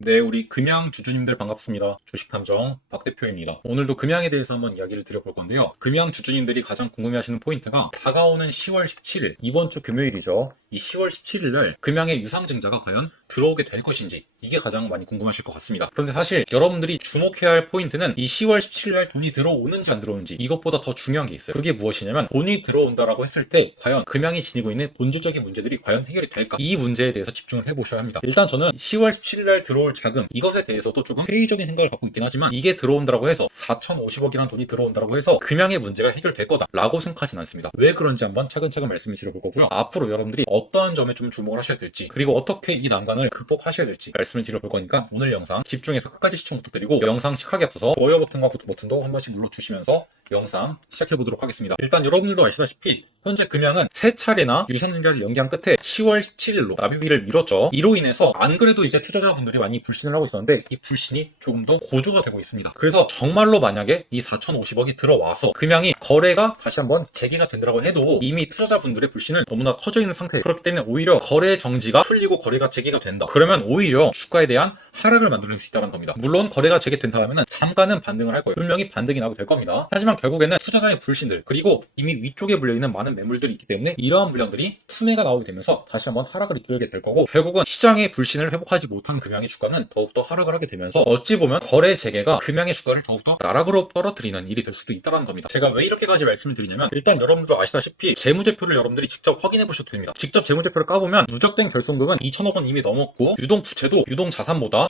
네, 우리 금양 주주님들 반갑습니다. 주식탐정 박 대표입니다. 오늘도 금양에 대해서 한번 이야기를 드려볼 건데요. 금양 주주님들이 가장 궁금해하시는 포인트가 다가오는 10월 17일, 이번 주 금요일이죠. 이 10월 17일 날 금양의 유상증자가 과연 들어오게 될 것인지 이게 가장 많이 궁금하실 것 같습니다. 그런데 사실 여러분들이 주목해야 할 포인트는 이 10월 17일 날 돈이 들어오는지 안 들어오는지 이것보다 더 중요한 게 있어요. 그게 무엇이냐면 돈이 들어온다라고 했을 때 과연 금양이 지니고 있는 본질적인 문제들이 과연 해결이 될까? 이 문제에 대해서 집중을 해보셔야 합니다. 일단 저는 10월 17일 날 들어올 자금 이것에 대해서도 조금 회의적인 생각을 갖고 있긴 하지만 이게 들어온다라고 해서 4,050억이라는 돈이 들어온다라고 해서 금양의 문제가 해결될 거다라고 생각하진 않습니다. 왜 그런지 한번 차근차근 말씀을 드려볼 거고요. 앞으로 여러분들이 어떠한 점에 좀 주목을 하셔야 될지 그리고 어떻게 이 난관을 극복하셔야 될지 말씀을 드려볼 거니까 오늘 영상 집중해서 끝까지 시청 부탁드리고 영상 시작하기 앞서서 좋아요 버튼과 구독 버튼도 한 번씩 눌러주시면서 영상 시작해보도록 하겠습니다. 일단 여러분들도 아시다시피 현재 금양은 세 차례나 유상증자를 연기한 끝에 10월 17일로 나비비를 미뤘죠. 이로 인해서 안 그래도 이제 투자자분들이 많이 불신을 하고 있었는데 이 불신이 조금 더 고조가 되고 있습니다. 그래서 정말로 만약에 이 4,050억이 들어와서 금양이 거래가 다시 한번 재개가 된다고 해도 이미 투자자분들의 불신은 너무나 커져 있는 상태예요. 그렇기 때문에 오히려 거래 정지가 풀리고 거래가 재개가 된다. 그러면 오히려 주가에 대한 하락을 만들 수 있다는 겁니다. 물론 거래가 재개된다 하면 잠깐은 반등을 할 거예요. 분명히 반등이 나고 될 겁니다. 하지만 결국에는 투자자의 불신들 그리고 이미 위쪽에 물려있는 많은 매물들이 있기 때문에 이러한 물량들이 투매가 나오게 되면서 다시 한번 하락을 이끌게 될 거고 결국은 시장의 불신을 회복하지 못한 금양의 주가는 더욱더 하락을 하게 되면서 어찌 보면 거래 재개가 금양의 주가를 더욱더 나락으로 떨어뜨리는 일이 될 수도 있다는 겁니다. 제가 왜 이렇게까지 말씀을 드리냐면 일단 여러분도 아시다시피 재무제표를 여러분들이 직접 확인해 보셔도 됩니다. 직접 재무제표를 까보면 누적된 결손금은 2천억 원 이미 넘었고 유동부채도 유동자산보다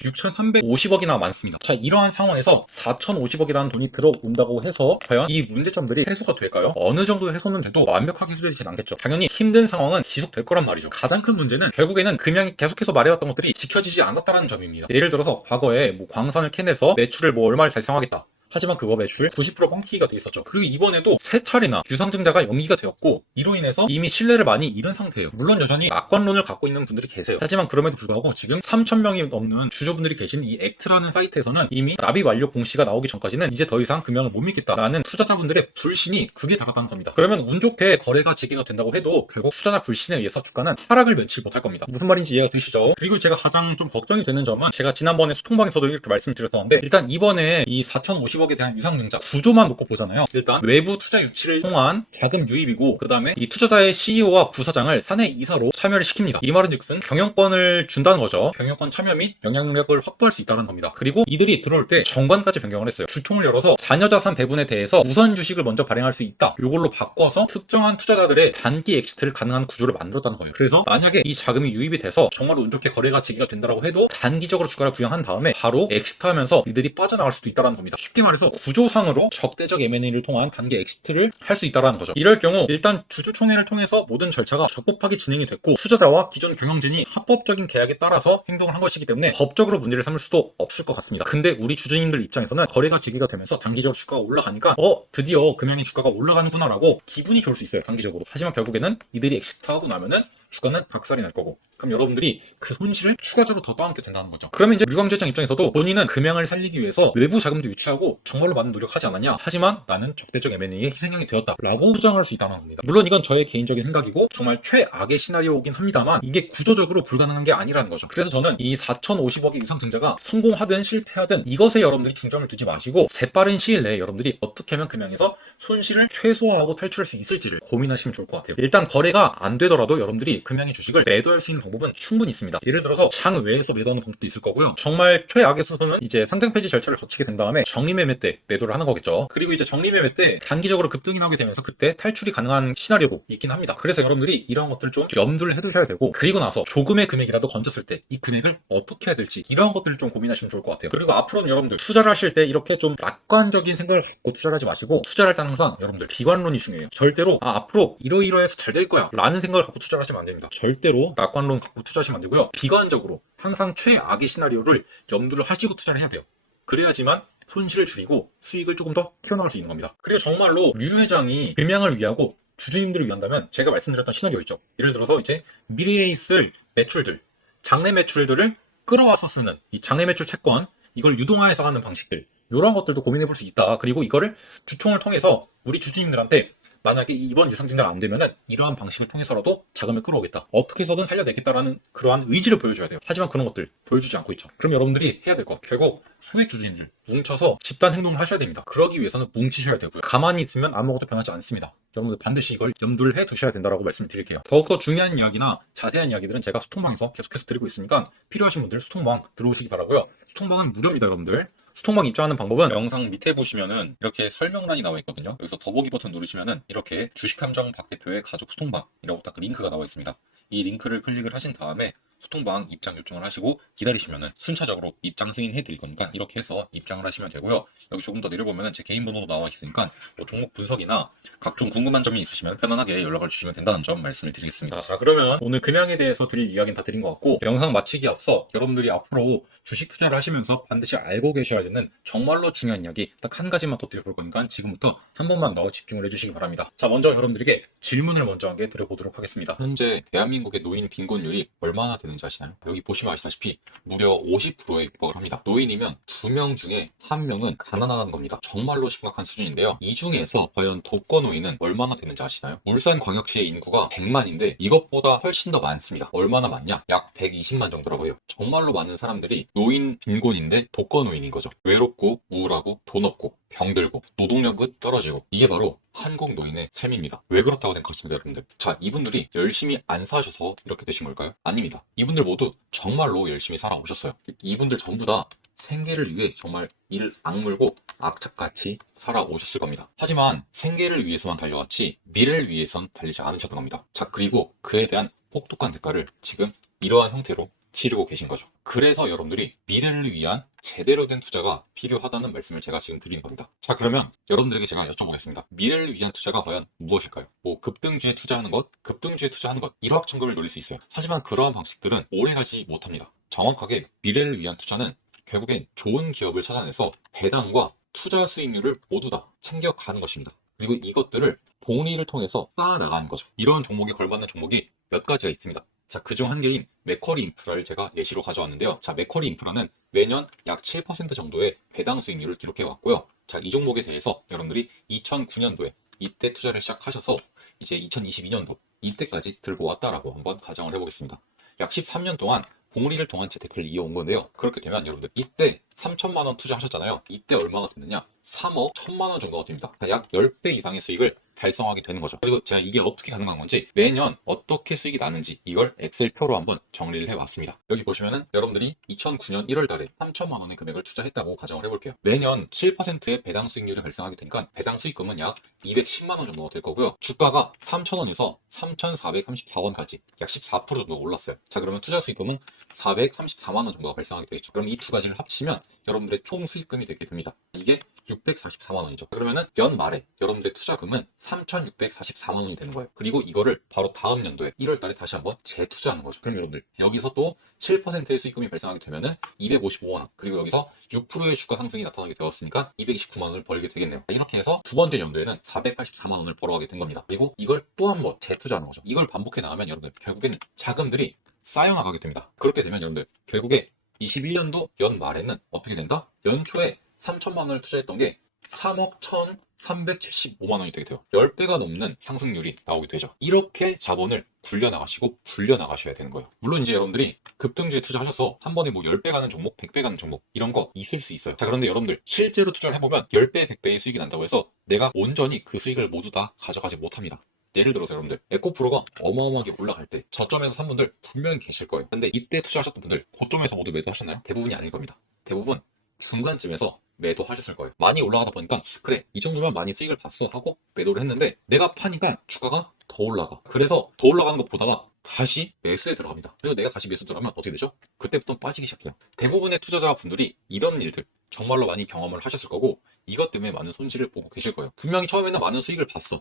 6,350억이나 많습니다. 자, 이러한 상황에서 4,050억이라는 돈이 들어온다고 해서 과연 이 문제점들이 해소가 될까요? 어느 정도 해소는 돼도 완벽하게 해소되지는 않겠죠. 당연히 힘든 상황은 지속될 거란 말이죠. 가장 큰 문제는 결국에는 금양이 계속해서 말해왔던 것들이 지켜지지 않았다는 점입니다. 예를 들어서 과거에 광산을 캐내서 매출을 얼마를 달성하겠다. 하지만 그거 매출 90% 뻥튀기가 돼 있었죠. 그리고 이번에도 세 차례나 유상증자가 연기가 되었고 이로 인해서 이미 신뢰를 많이 잃은 상태예요. 물론 여전히 악관론을 갖고 있는 분들이 계세요. 하지만 그럼에도 불구하고 지금 3,000명이 넘는 주주분들이 계신 이 액트라는 사이트에서는 이미 납입 완료 공시가 나오기 전까지는 이제 더 이상 금양을 못 믿겠다라는 투자자분들의 불신이 극에 달았다는 겁니다. 그러면 운 좋게 거래가 재개가 된다고 해도 결국 투자자 불신에 의해서 주가는 하락을 면치 못할 겁니다. 무슨 말인지 이해가 되시죠? 그리고 제가 가장 좀 걱정이 되는 점은 제가 지난번에 소통방에서도 이렇게 말씀을 드렸었는데 일단 이번에 이 4,050억에 대한 유상증자 구조만 놓고 보잖아요. 일단 외부 투자 유치를 통한 자금 유입이고 그 다음에 이 투자자의 CEO와 부사장을 사내 이사로 참여를 시킵니다. 이 말은 즉슨 경영권을 준다는 거죠. 경영권 참여 및 영향력을 확보할 수 있다는 겁니다. 그리고 이들이 들어올 때 정관까지 변경을 했어요. 주총을 열어서 자녀자산 배분에 대해서 우선 주식을 먼저 발행할 수 있다. 이걸로 바꿔서 특정한 투자자들의 단기 엑시트를 가능한 구조를 만들었다는 거예요. 그래서 만약에 이 자금이 유입이 돼서 정말 운 좋게 거래가 재개가 된다고 해도 단기적으로 주가를 부양한 다음에 바로 엑시트하면서 이들이 빠져나갈 수도 있다는 겁니다. 쉽게 말해서 구조상으로 적대적 M&A를 통한 단기 엑시트를 할 수 있다는 거죠. 이럴 경우 일단 주주총회를 통해서 모든 절차가 적법하게 진행이 됐고 투자자와 기존 경영진이 합법적인 계약에 따라서 행동을 한 것이기 때문에 법적으로 문제를 삼을 수도 없을 것 같습니다. 근데 우리 주주님들 입장에서는 거래가 재개가 되면서 단기적으로 주가가 올라가니까 드디어 금양의 주가가 올라가는구나 라고 기분이 좋을 수 있어요. 단기적으로. 하지만 결국에는 이들이 엑시트하고 나면은 주가는 박살이 날 거고 그럼 여러분들이 그 손실을 추가적으로 더 떠안게 된다는 거죠. 그러면 이제 유감주회장 입장에서도 본인은 금양을 살리기 위해서 외부 자금도 유치하고 정말로 많은 노력하지 않았냐 하지만 나는 적대적 M&A의 희생양이 되었다 라고 주장할 수 있다는 겁니다. 물론 이건 저의 개인적인 생각이고 정말 최악의 시나리오이긴 합니다만 이게 구조적으로 불가능한 게 아니라는 거죠. 그래서 저는 이 4,050억의 유상증자가 성공하든 실패하든 이것에 여러분들이 중점을 두지 마시고 재빠른 시일 내에 여러분들이 어떻게 하면 금양에서 손실을 최소화하고 탈출할 수 있을지를 고민하시면 좋을 것 같아요. 일단 거래가 안 되더라도 여러분들이 금양의 주식을 매도할 수 있는 방법은 충분히 있습니다. 예를 들어서 장 외에서 매도하는 방법도 있을 거고요. 정말 최악의 수순은 이제 상장 폐지 절차를 거치게 된 다음에 적리매매 때 매도를 하는 거겠죠. 그리고 이제 적리매매 때 단기적으로 급등이 나오게 되면서 그때 탈출이 가능한 시나리오도 있긴 합니다. 그래서 여러분들이 이런 것들을 좀 염두를 해두셔야 되고 그리고 나서 조금의 금액이라도 건졌을 때 이 금액을 어떻게 해야 될지 이런 것들을 좀 고민하시면 좋을 것 같아요. 그리고 앞으로는 여러분들 투자를 하실 때 이렇게 좀 낙관적인 생각을 갖고 투자를 하지 마시고 투자를 할 때 항상 여러분들 비관론이 중요해요. 절대로 앞으로 이러이러해서 잘 될 거야 라는 생각을 갖고 투자를 하시면 안 됩니다. 절대로 낙관론 갖고 투자하시면 안 되고요. 비관적으로 항상 최악의 시나리오를 염두를 하시고 투자를 해야 돼요. 그래야지만 손실을 줄이고 수익을 조금 더 키워나갈 수 있는 겁니다. 그리고 정말로 류 회장이 금양을 위하고 주주님들을 위한다면 제가 말씀드렸던 시나리오 있죠. 예를 들어서 이제 미래에 있을 매출들, 장래 매출들을 끌어와서 쓰는 이 장래 매출 채권 이걸 유동화해서 하는 방식들 이런 것들도 고민해 볼 수 있다. 그리고 이거를 주총을 통해서 우리 주주님들한테 만약에 이번 유상증자가 안 되면은 이러한 방식을 통해서라도 자금을 끌어오겠다. 어떻게 해서든 살려내겠다라는 그러한 의지를 보여줘야 돼요. 하지만 그런 것들 보여주지 않고 있죠. 그럼 여러분들이 해야 될 것, 결국 소액 주주님들 뭉쳐서 집단 행동을 하셔야 됩니다. 그러기 위해서는 뭉치셔야 되고요. 가만히 있으면 아무것도 변하지 않습니다. 여러분들 반드시 이걸 염두를 해 두셔야 된다고 말씀을 드릴게요. 더욱더 중요한 이야기나 자세한 이야기들은 제가 소통방에서 계속해서 드리고 있으니까 필요하신 분들 소통방 들어오시기 바라고요. 소통방은 무료입니다, 여러분들. 소통방 입장하는 방법은 영상 밑에 보시면은 이렇게 설명란이 나와 있거든요. 여기서 더보기 버튼 누르시면은 이렇게 주식탐정 박 대표의 가족 소통방이라고 딱 링크가 나와 있습니다. 이 링크를 클릭을 하신 다음에 소통방 입장 요청을 하시고 기다리시면은 순차적으로 입장 승인해 드릴 거니까 이렇게 해서 입장을 하시면 되고요. 여기 조금 더 내려보면은 제 개인 번호도 나와 있으니까 뭐 종목 분석이나 각종 궁금한 점이 있으시면 편안하게 연락을 주시면 된다는 점 말씀을 드리겠습니다. 자, 그러면 오늘 금양에 대해서 드릴 이야기는 다 드린 것 같고, 영상 마치기 앞서 여러분들이 앞으로 주식 투자를 하시면서 반드시 알고 계셔야 되는 정말로 중요한 이야기 딱 한 가지만 더 드려볼 거니까 지금부터 한 번만 더 집중을 해주시기 바랍니다. 자, 먼저 여러분들에게 질문을 먼저 하게 드려보도록 하겠습니다. 현재 대한민국의 노인 빈곤율이 얼마나 되는지 아시나요? 여기 보시면 아시다시피 무려 50%에 육박을 합니다. 노인이면 2명 중에 1명은 가난하다는 겁니다. 정말로 심각한 수준인데요. 이 중에서 과연 독거노인은 얼마나 되는지 아시나요? 울산광역시의 인구가 100만인데 이것보다 훨씬 더 많습니다. 얼마나 많냐? 약 120만 정도라고 해요. 정말로 많은 사람들이 노인 빈곤인데 독거노인인 거죠. 외롭고 우울하고 돈 없고 병들고 노동력은 떨어지고, 이게 바로 한국 노인의 삶입니다. 왜 그렇다고 생각하십니까, 여러분들? 자, 이분들이 열심히 안 사셔서 이렇게 되신 걸까요? 아닙니다. 이분들 모두 정말로 열심히 살아오셨어요. 이분들 전부 다 생계를 위해 정말 이를 악물고 악착같이 살아오셨을 겁니다. 하지만 생계를 위해서만 달려왔지 미래를 위해선 달리지 않으셨던 겁니다. 자, 그리고 그에 대한 혹독한 대가를 지금 이러한 형태로 치르고 계신 거죠. 그래서 여러분들이 미래를 위한 제대로 된 투자가 필요하다는 말씀을 제가 지금 드리는 겁니다. 자, 그러면 여러분들에게 제가 여쭤보겠습니다. 미래를 위한 투자가 과연 무엇일까요? 뭐 급등주에 투자하는 것, 급등주에 투자하는 것, 일확천금을 노릴 수 있어요. 하지만 그러한 방식들은 오래가지 못합니다. 정확하게 미래를 위한 투자는 결국엔 좋은 기업을 찾아내서 배당과 투자 수익률을 모두 다 챙겨가는 것입니다. 그리고 이것들을 복리를 통해서 쌓아나가는 거죠. 이런 종목에 걸맞는 종목이 몇 가지가 있습니다. 자, 그중 한 개인 맥쿼리 인프라를 제가 예시로 가져왔는데요. 자, 맥쿼리 인프라는 매년 약 7% 정도의 배당 수익률을 기록해 왔고요. 자, 이 종목에 대해서 여러분들이 2009년도에 이때 투자를 시작하셔서 이제 2022년도 이때까지 들고 왔다라고 한번 가정을 해보겠습니다. 약 13년 동안 복리를 통한 재테크를 이어온 건데요. 그렇게 되면 여러분들 이때 3천만 원 투자하셨잖아요. 이때 얼마가 됐느냐? 3억 1천만 원 정도가 됩니다. 약 10배 이상의 수익을 달성하게 되는 거죠. 그리고 제가 이게 어떻게 가능한 건지, 매년 어떻게 수익이 나는지 이걸 엑셀표로 한번 정리를 해왔습니다. 여기 보시면은 여러분들이 2009년 1월 달에 3천만 원의 금액을 투자했다고 가정을 해볼게요. 매년 7%의 배당 수익률을 발생하게 되니까 배당 수익금은 약 210만 원 정도가 될 거고요. 주가가 3,000원에서 3,434원까지 약 14% 정도 올랐어요. 자, 그러면 투자 수익금은 434만 원 정도가 발생하게 되겠죠. 그럼 이 두 가지를 합치면 여러분들의 총 수익금이 되게 됩니다. 이게 644만 원이죠. 그러면은 연말에 여러분들의 투자금은 3,644만 원이 되는 거예요. 그리고 이거를 바로 다음 연도에 1월 달에 다시 한번 재투자하는 거죠. 그럼 여러분들 여기서 또 7%의 수익금이 발생하게 되면은 255만 원, 그리고 여기서 6%의 주가 상승이 나타나게 되었으니까 229만 원을 벌게 되겠네요. 이렇게 해서 두 번째 연도에는 484만 원을 벌어가게 된 겁니다. 그리고 이걸 또 한 번 재투자하는 거죠. 이걸 반복해 나가면 여러분들 결국에는 자금들이 쌓여나가게 됩니다. 그렇게 되면 여러분들 결국에 21년도 연말에는 어떻게 된다? 연초에 3천만 원을 투자했던 게 3억 1,375만 원이 되게 돼요. 10배가 넘는 상승률이 나오게 되죠. 이렇게 자본을 굴려나가시고 불려나가셔야 되는 거예요. 물론 이제 여러분들이 급등주에 투자하셔서 한 번에 뭐 10배 가는 종목, 100배 가는 종목 이런 거 있을 수 있어요. 자, 그런데 여러분들 실제로 투자를 해보면 10배, 100배의 수익이 난다고 해서 내가 온전히 그 수익을 모두 다 가져가지 못합니다. 예를 들어서 여러분들 에코프로가 어마어마하게 올라갈 때 저점에서 산 분들 분명히 계실 거예요. 근데 이때 투자하셨던 분들 고점에서 모두 매도하셨나요? 대부분이 아닐 겁니다. 대부분 중간쯤에서 매도하셨을 거예요. 많이 올라가다 보니까 그래, 이 정도면 많이 수익을 봤어 하고 매도를 했는데 내가 파니까 주가가 더 올라가. 그래서 더 올라가는 것 보다가 다시 매수에 들어갑니다. 그리고 내가 다시 매수 들어가면 어떻게 되죠? 그때부터 빠지기 시작해요. 대부분의 투자자분들이 이런 일들 정말로 많이 경험을 하셨을 거고, 이것 때문에 많은 손실을 보고 계실 거예요. 분명히 처음에는 많은 수익을 봤어.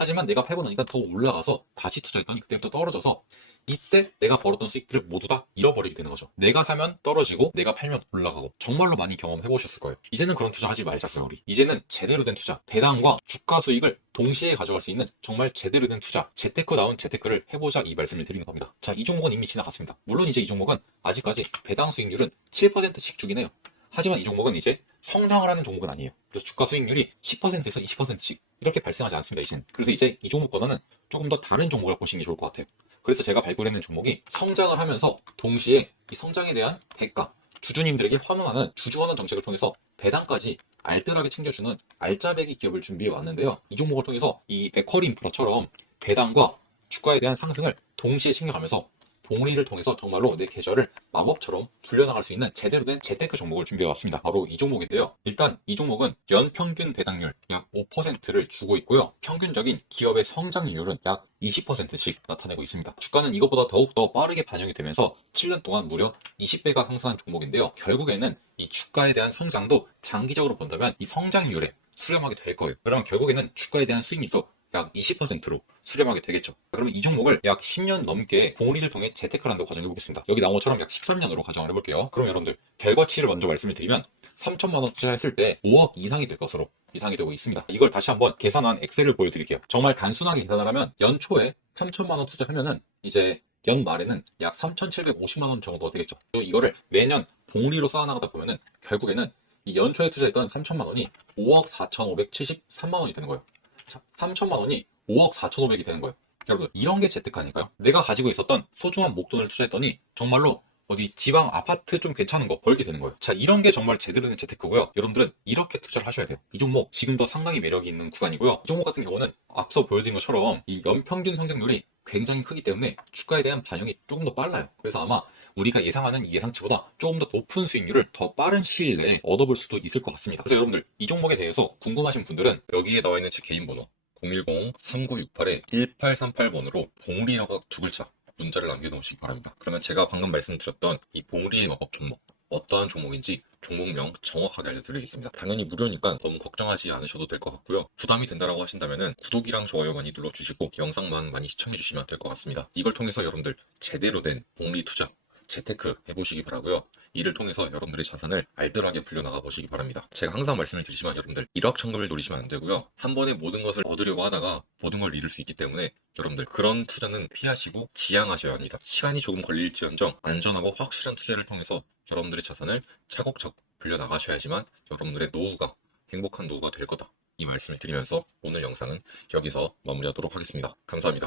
하지만 내가 팔고 나니까 더 올라가서 다시 투자했더니 그때부터 떨어져서 이때 내가 벌었던 수익들을 모두 다 잃어버리게 되는 거죠. 내가 사면 떨어지고 내가 팔면 올라가고, 정말로 많이 경험해 보셨을 거예요. 이제는 그런 투자 하지 말자고요. 우리 이제는 제대로 된 투자, 배당과 주가 수익을 동시에 가져갈 수 있는 정말 제대로 된 투자, 재테크다운 재테크를 해보자, 이 말씀을 드리는 겁니다. 자, 이 종목은 이미 지나갔습니다. 물론 이제 이 종목은 아직까지 배당 수익률은 7%씩 주긴 해요. 하지만 이 종목은 이제 성장을 하는 종목은 아니에요. 그래서 주가 수익률이 10%에서 20%씩 이렇게 발생하지 않습니다, 이제는. 그래서 이제 이 종목보다는 조금 더 다른 종목을 보시는 게 좋을 것 같아요. 그래서 제가 발굴해낸 종목이 성장을 하면서 동시에 이 성장에 대한 대가, 주주님들에게 환원하는 주주환원 정책을 통해서 배당까지 알뜰하게 챙겨주는 알짜배기 기업을 준비해 왔는데요. 이 종목을 통해서 이 맥쿼리 인프라처럼 배당과 주가에 대한 상승을 동시에 챙겨가면서 복리를 통해서 정말로 내 계좌를 마법처럼 불려나갈 수 있는 제대로 된 재테크 종목을 준비해왔습니다. 바로 이 종목인데요. 일단 이 종목은 연평균 배당률 약 5%를 주고 있고요. 평균적인 기업의 성장률은 약 20%씩 나타내고 있습니다. 주가는 이것보다 더욱더 빠르게 반영이 되면서 7년 동안 무려 20배가 상승한 종목인데요. 결국에는 이 주가에 대한 성장도 장기적으로 본다면 이 성장률에 수렴하게 될 거예요. 그러면 결국에는 주가에 대한 수익률도 약 20%로 수렴하게 되겠죠. 그러면 이 종목을 약 10년 넘게 복리를 통해 재테크를 한다고 가정해 보겠습니다. 여기 나온 것처럼 약 13년으로 가정을 해볼게요. 그럼 여러분들 결과치를 먼저 말씀을 드리면 3천만 원 투자했을 때 5억 이상이 될 것으로 예상이 되고 있습니다. 이걸 다시 한번 계산한 엑셀을 보여드릴게요. 정말 단순하게 계산을 하면 연초에 3천만 원 투자하면은 이제 연말에는 약 3,750만 원 정도 되겠죠. 또 이거를 매년 복리로 쌓아나가다 보면은 결국에는 이 연초에 투자했던 3천만 원이 5억 4,573만 원이 되는 거예요. 3천만 원이 5억 4,500이 되는 거예요. 여러분, 이런 게 재테크 아닐까요? 내가 가지고 있었던 소중한 목돈을 투자했더니 정말로 어디 지방 아파트 좀 괜찮은 거 벌게 되는 거예요. 자, 이런 게 정말 제대로 된 재테크고요. 여러분들은 이렇게 투자를 하셔야 돼요. 이 종목 지금도 상당히 매력이 있는 구간이고요. 이 종목 같은 경우는 앞서 보여드린 것처럼 이 연평균 성장률이 굉장히 크기 때문에 주가에 대한 반영이 조금 더 빨라요. 그래서 아마 우리가 예상하는 이 예상치보다 조금 더 높은 수익률을 더 빠른 시일 내에 얻어볼 수도 있을 것 같습니다. 그래서 여러분들 이 종목에 대해서 궁금하신 분들은 여기에 나와 있는 제 개인 번호 010-3968-1838번으로 봉우리라고 두 글자 문자를 남겨놓으시기 바랍니다. 그러면 제가 방금 말씀드렸던 이 봉우리의 마법 종목 어떠한 종목인지 종목명 정확하게 알려드리겠습니다. 당연히 무료니까 너무 걱정하지 않으셔도 될 것 같고요. 부담이 된다라고 하신다면 구독이랑 좋아요 많이 눌러주시고 영상만 많이 시청해주시면 될 것 같습니다. 이걸 통해서 여러분들 제대로 된 복리 투자 재테크 해보시기 바라고요. 이를 통해서 여러분들의 자산을 알뜰하게 불려나가 보시기 바랍니다. 제가 항상 말씀을 드리지만 여러분들 일확천금을 노리시면 안 되고요. 한 번에 모든 것을 얻으려고 하다가 모든 걸 잃을 수 있기 때문에 여러분들 그런 투자는 피하시고 지양하셔야 합니다. 시간이 조금 걸릴지언정 안전하고 확실한 투자를 통해서 여러분들의 자산을 차곡차곡 불려나가셔야지만 여러분들의 노후가 행복한 노후가 될 거다. 이 말씀을 드리면서 오늘 영상은 여기서 마무리하도록 하겠습니다. 감사합니다.